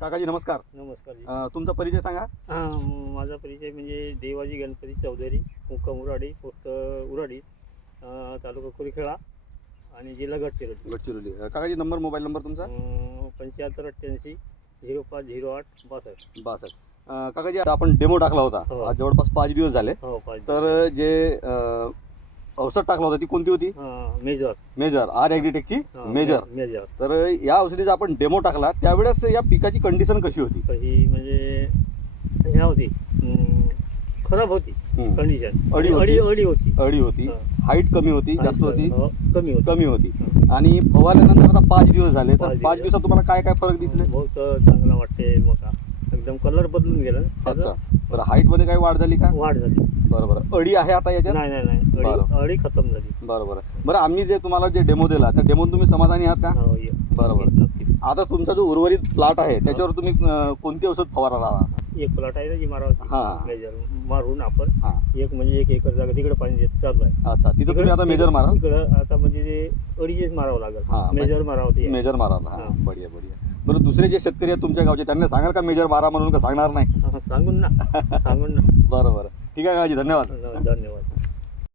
काकाजी नमस्कार. नमस्कार जी. तुमचा परिचय सांगा. माझा परिचय म्हणजे देवाजी गणपती चौधरी, मुक्काम उराडी, पोस्ट उराडी, तालुका कुरखेडा आणि जिल्हा गडचिरोली. गडचिरोली. काकाजी नंबर, मोबाईल नंबर तुमचा? 7588 0508 62. 62. काकाजी आता आपण डेमो टाकला होता. हो. आज जवळपास 5 दिवस झाले. हो, 5. तर जे औषध टाकला होता ती कोणती होती? मेजर. मेजर, आर ॲग्रीटेकची मेजर. मेजर. तर या औषधीचा आपण डेमो टाकला त्यावेळेस या पिकाची कंडिशन कशी होती? ही म्हणजे ह्या होती, खराब होती कंडिशन. अडी होती. अडी होती. अडी होती. हाईट कमी होती, जास्त होती? कमी होती. कमी होती. आणि फवारल्यानंतर आता 5 दिवस झाले. तर 5 दिवसात तुम्हाला काय काय फरक दिसले? बहुत चांगला वाटते. मका एकदम कलर बदलून गेला. अच्छा. बरं, हाईट मध्ये काही वाढ झाली का? वाढ झाली. बरोबर. अडी आहे आता याच्यात? नाही. अडी खतम झाली. बरोबर. बरं, आम्ही जे तुम्हाला जे डेमो दिला त्या डेमोन तुम्ही समाधानी आहात का? हो, बरोबर. नक्कीच. आता तुमचा जो उर्वरित प्लॉट आहे त्याच्यावर तुम्ही कोणती औषध फवारणार आहात? एक प्लॉट आहे ना जी मारावची. हा. मेजर मारून आपण हा. एक म्हणजे 1 एकर जागा तिकडे पाणी चालू आहे. अच्छा, तिथं तुम्ही आता मेजर मारा. तिकडं आता म्हणजे ते अडीचेच मारावं हा, लागेल. मेजर मारावं ते. मेजर मारायला. हा, हा. बढिया बढिया. बरं, दुसरे जे शेतकरी आहेत तुमच्या गावचे त्यांना सांगाल का मेजर मारा म्हणून, का सांगणार नाही? सांगून ना. बरोबर. ठीक आहे काकाजी, धन्यवाद. धन्यवाद.